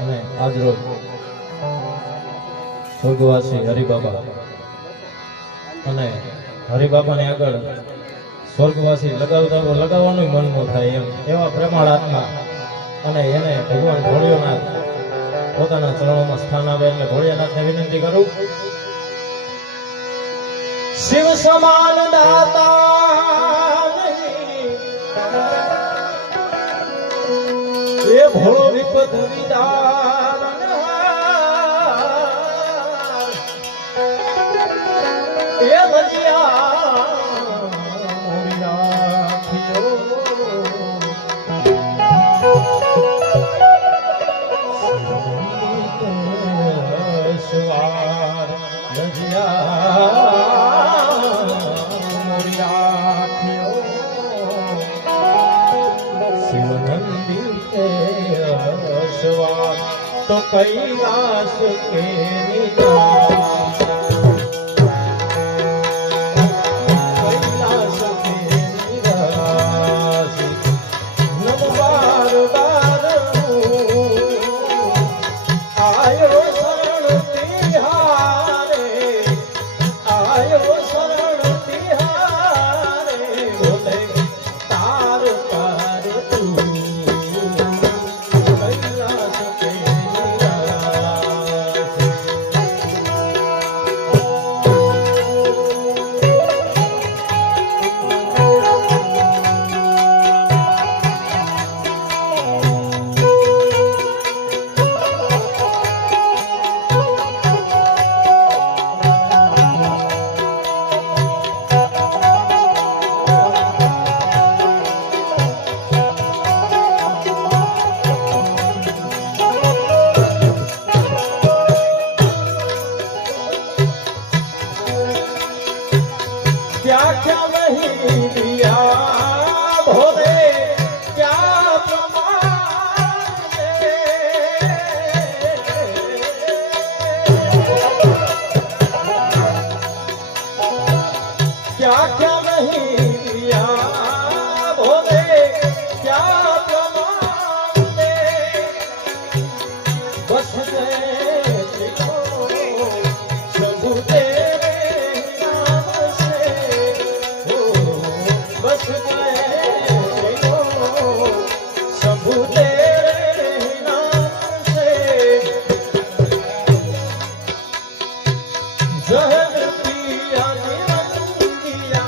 અને આજ રોજ સ્વર્ગવાસી હરિબાબા અને હરિબાબાને આગળ સ્વર્ગવાસી લગાવવાનું મન ન થાય એમ એવા પ્રેમાળ આત્મા અને એને ભગવાન ભોળિયોનાથ પોતાના ચરણોમાં સ્થાન આવે એટલે ભોળિયાનાથને વિનંતી કરું, શિવ સમાન દાતા એ ભોળો વિપદ વિદાન એ ભજિયા સવાર તો કૈલાસ કે કૈલાસ કે નિરાશ નમ બાર બાર આયો શરણ તિહારે આયો શરણ તિહારે બોલે તાર તાર તું क्या क्या नहीं दिया भोले क्या प्रमाण दे क्या क्या नहीं दिया भोले क्या प्रमाण दे बस गए प्रभु तेरे नाम से बस गए प्रभु तेरे नाम से जहर पिया जीवन किया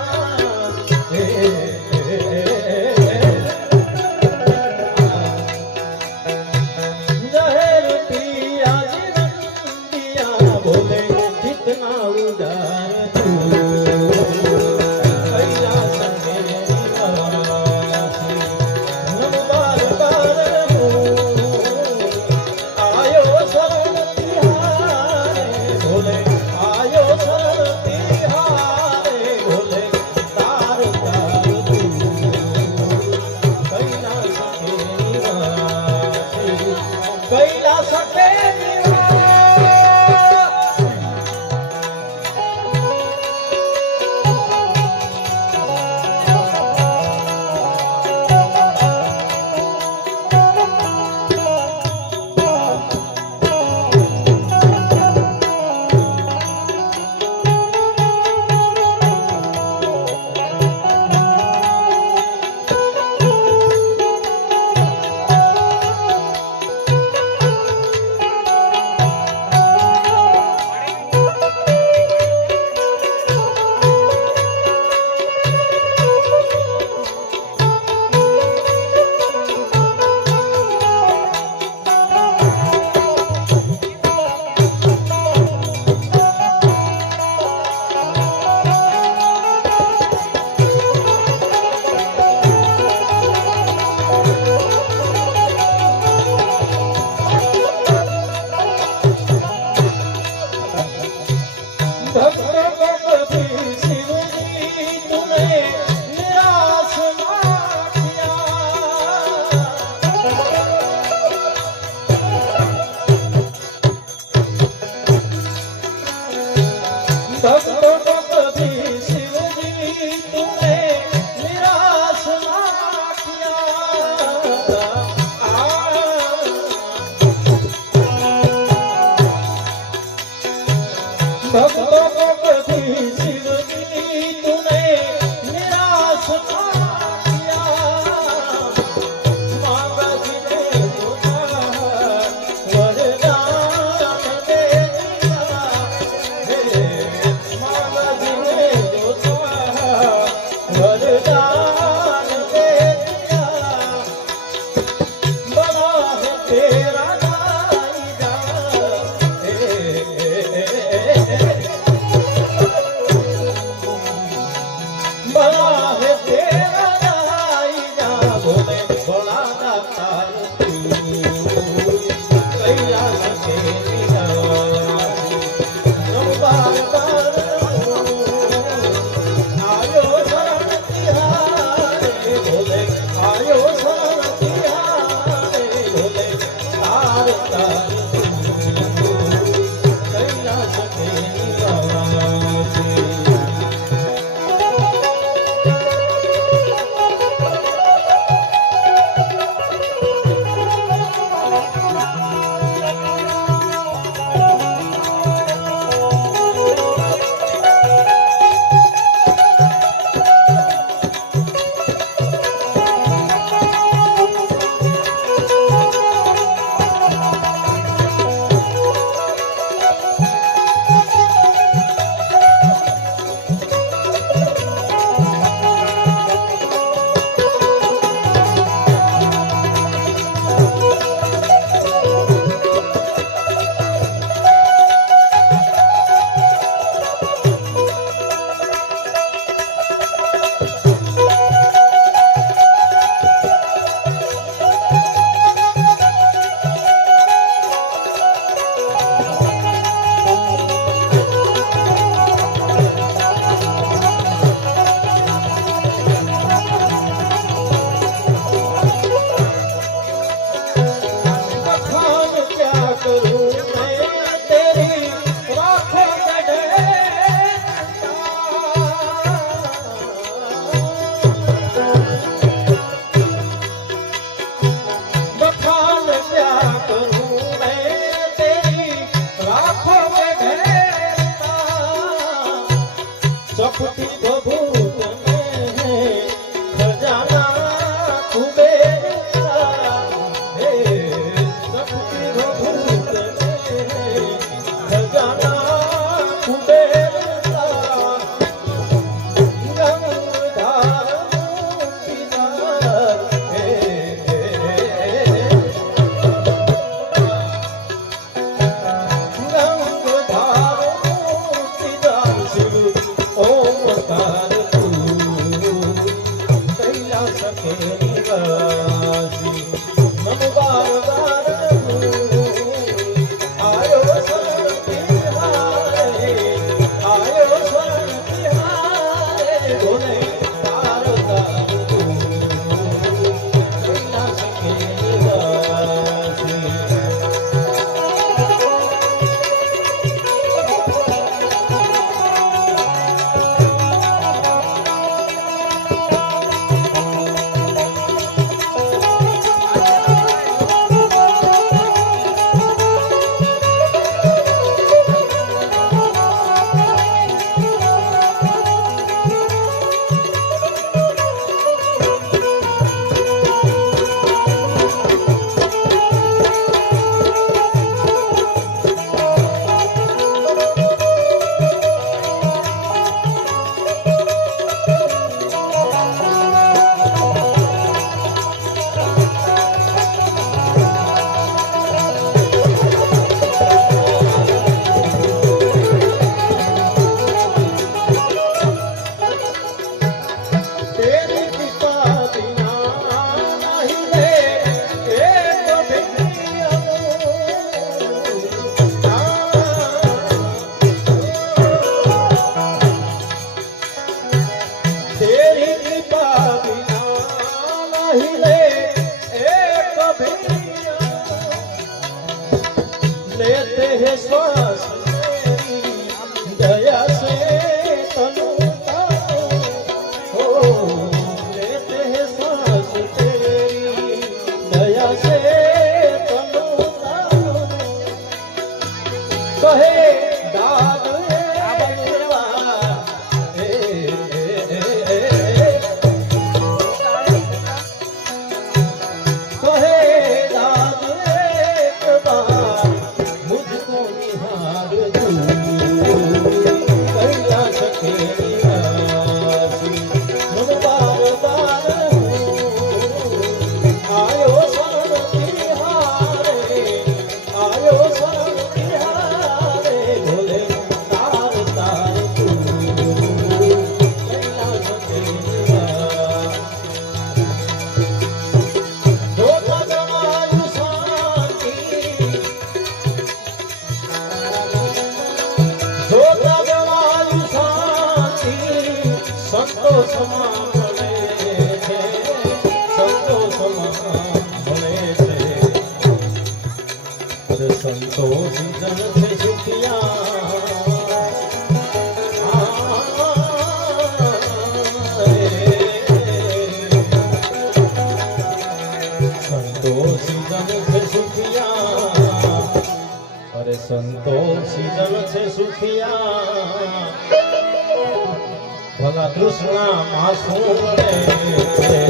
तेरा जाई जा बोले भोला दातार तू कैलाश के निवासी नंबर तार आयो शरण तिहारे बोले आयो शरण तिहारे बोले तार तार तू कैलाश के निवासी चपटी बबूत में खजाना कुबेरा हे चपटी बबूत में खजाना कुबेरा गंगाधार किनार गंगाधार किनार शिव ओमकार तू कैलाश के निवासी नमवार तू आयो शरण तिहारे आयो शरण तिहारे बोले तार तार तू कैलाश के निवासी लेते हैं श्वास तेरी दया से तनु हो लेते हैं श्वास तेरी दया से तनु कहे दाद कहे दाद मुझको निहार સમા મળે છે, સંતો સમા મળે છે. અરે સંતો સિંચન છે સુખિયા, સંતો સિંચન છે સુખિયા, અરે સંતો સિંચન છે સુખિયા. ભલા તૃષ્ણા માં શું મળે છે,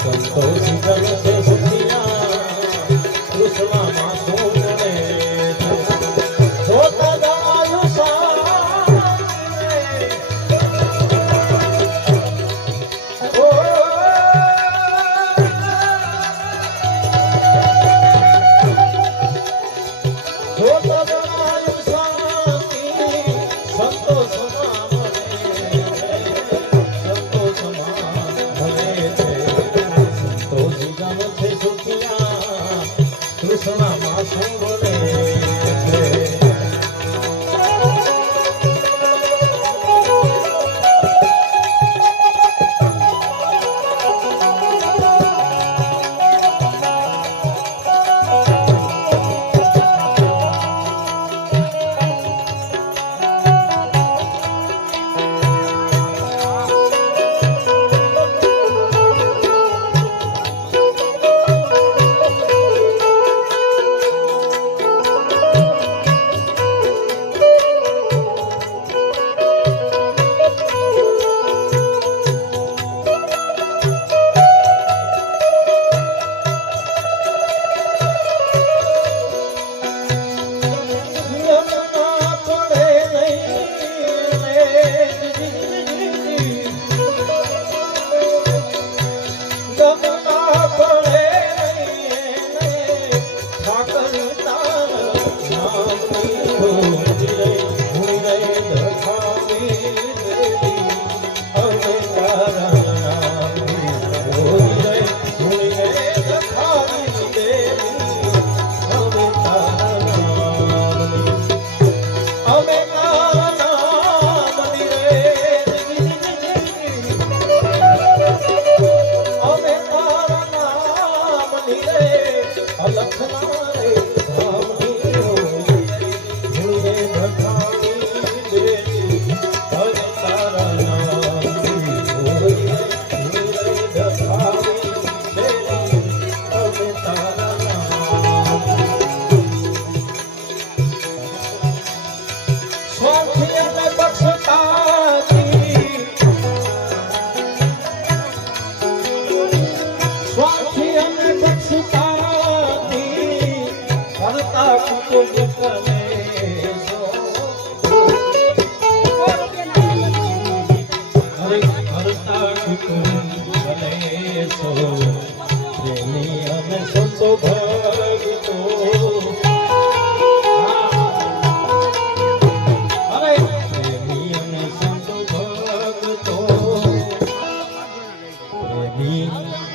સંતો સિંચન છે સુખિયા, તૃષ્ણા માં શું મળે છે. જોતા દયાળુ સારે, ઓ જોતા દયાળુ શાંતિ, સંતો સમા મળે છે, સંતો સમા મળે છે. સંતો સિંચન છે સુખિયા, તૃષ્ણામાં શું મળે છે.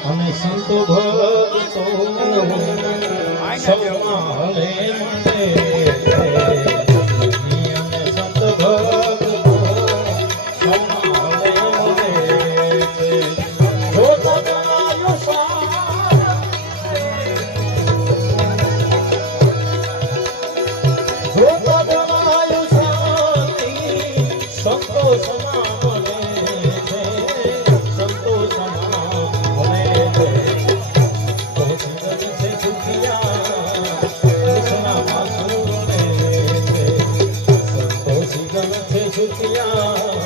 અને સંતો ભક્તો સંભાળે મને, અને સંત ભક્તો સંભાળે મને. જોતા દયાળુ સારે, જોતા દયાળુ શાંતિ, સંતો સમા મળે છે, સંતો સમા મળે છે. કૃષ્ણમાં શું મળે છે, સંતો સિંચન છે સુખિયા,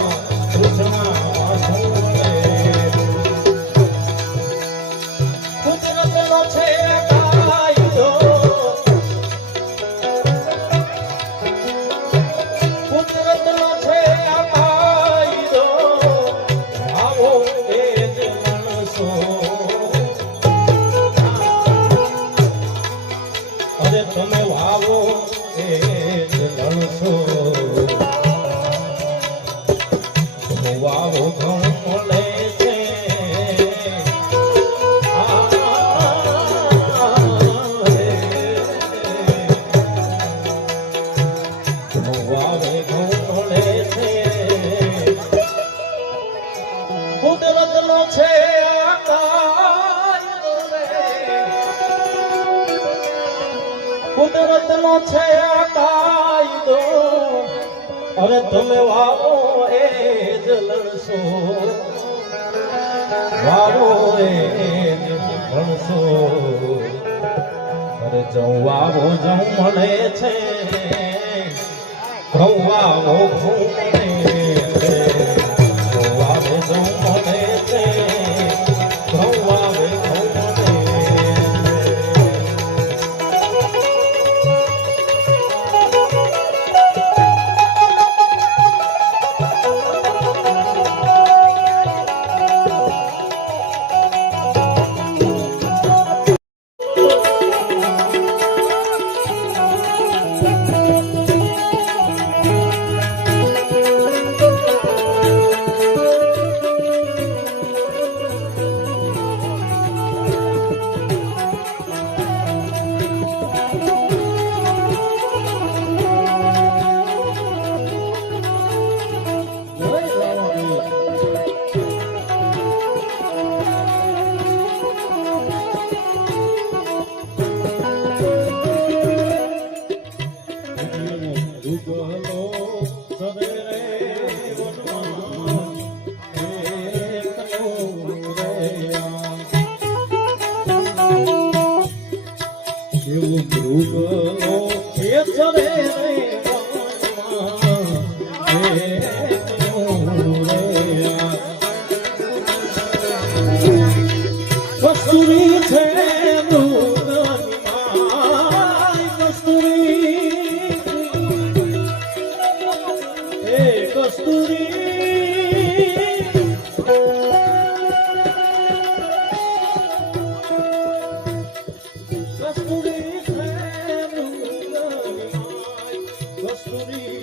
કૃષ્ણમાં શું મળે છે. કુદરતનો છે કાયદો, કુદરતનો છે કાયદો, આવો એ જ માણસો. અરે તમે વાવો એ જ લણશો, વાવો ઘઉં મળે છે, વાવે ઘઉં મળે છે. નો છે કાયદો અરે તમે વાવો એ જ લણશો વાવો એ જ લણશો અરે જઉં વાવો જઉં મળે છે ઘઉં વાવો ઘઉં મળે છે જઉં વાવો જઉં મળે છે ઘઉં વાવે ઘઉં મળે છે કસ્તુરી છે કસ્તુરી એ કસ્તુરી કસ્તુરી છે કસ્તુરી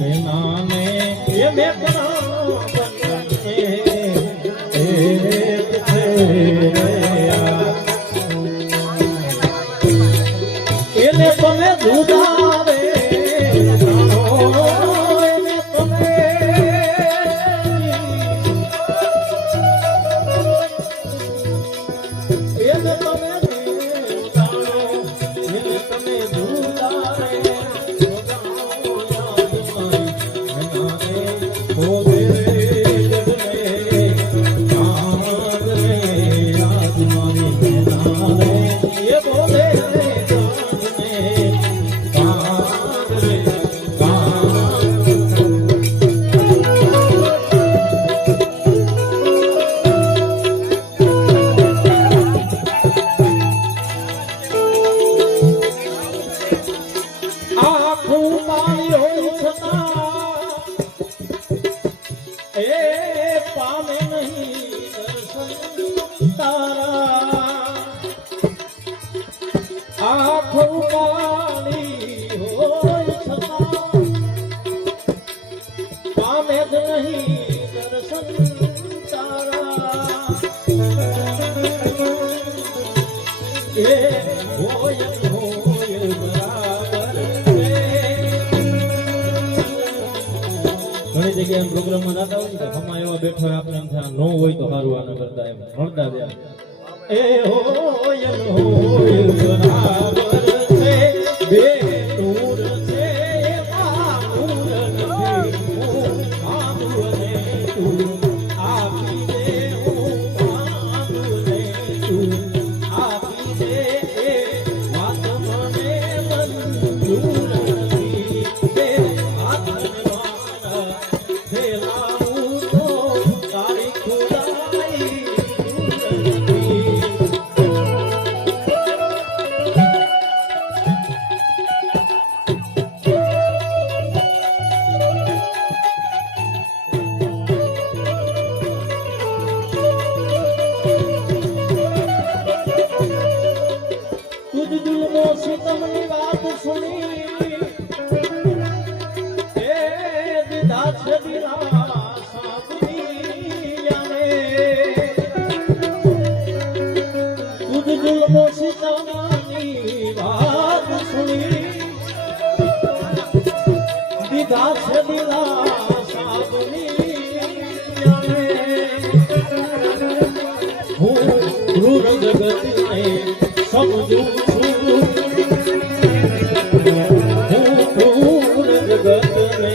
મેનાને એ મેઘના બને એને તમે દુધારે આંખો કાળી હોય છતાં એ હોય હોય બરાબર છે. ઘણી જગ્યાએ પ્રોગ્રામમાં જતા હોય ને હમણાં એવા બેઠા હોય આપણે એમ થાય ન હોય તો સારું આના કરતા એમ મળતા જાય એ હોય હોય બરાબર છે બે નૂર છે એમાં નૂર નથી હું માનું ને તું આપી દે હું માનું ને તું આપી દે એ વાત મને મંજૂર નથી બે હાથ મારા ફેલાવું તો તારી ખુદાઈ तुझ जुल्मो सितमनी बात सुनी ए दिदा छे दिला साबुनिया में तुझ जुल्मो सितमनी बात सुनी दिदा छे दिला साबुनिया में હું ક્રૂર જગતને સમજું છું હું ક્રૂર જગતને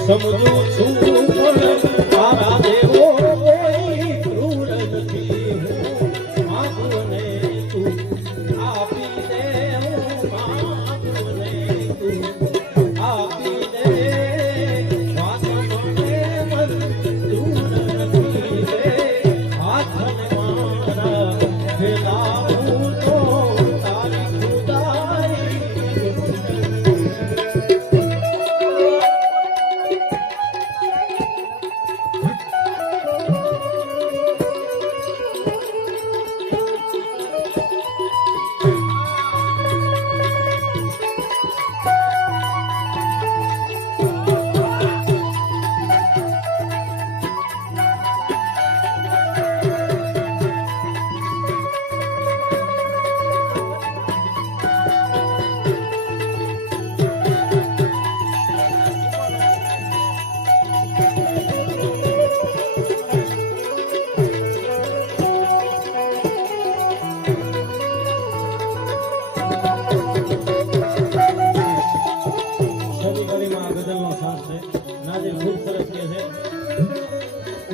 સમજું છું પણ તારા જેવો કોઈ ક્રૂર નથી હું માગું ને તું આપી દે હું માગું ને તું આપી દે વાત મને મંજૂર નથી દે હાથને મારા ફેલાવું તો તારી ખુદાઈ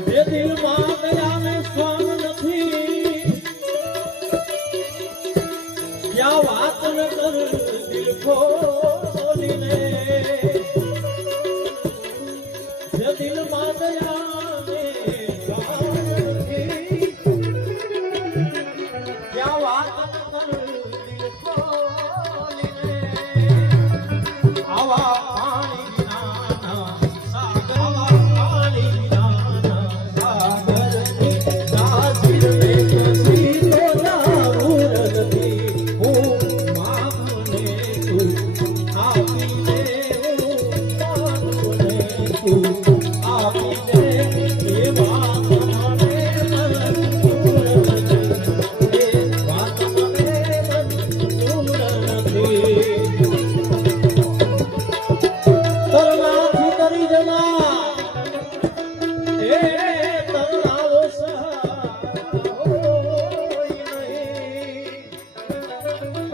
જે દિલમાં દયાને સ્વામ નથી ત્યાં વાત ન કર દિલ ખોલીને જે દિલમાં દયાને સ્વામ નથી ત્યાં વાત ન કર દિલ ખોલીને આવા પાણી વિનાના સાગર પાણી વિનાના સાગરની નાઝીર બેકસી તો નાઉર નથી હું માગું ને તું આપી દે હું માગું ને તું આપી દે એ વાત મને મંજૂર નથી એ વાત મને મંજૂર નથી તરણાથી તરી જના એ તરણાવો સહાય નહીં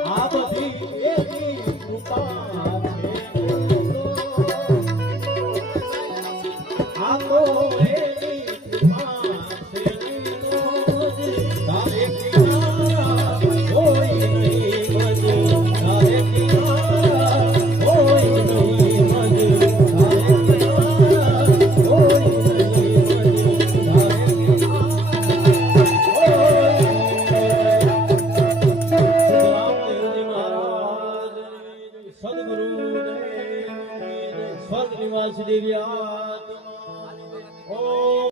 આ બધી એની કૃપા છે આ તો એની કૃપા છે તારે કિનારા હોય નહીં મજ તારે કિનારા હોય નહીં મજ તારે કિનારા હોય નહીં મજ તારે કિનારા સદગુરુ સ્વર્ગ નિવાસ દેવ્યા ઓમ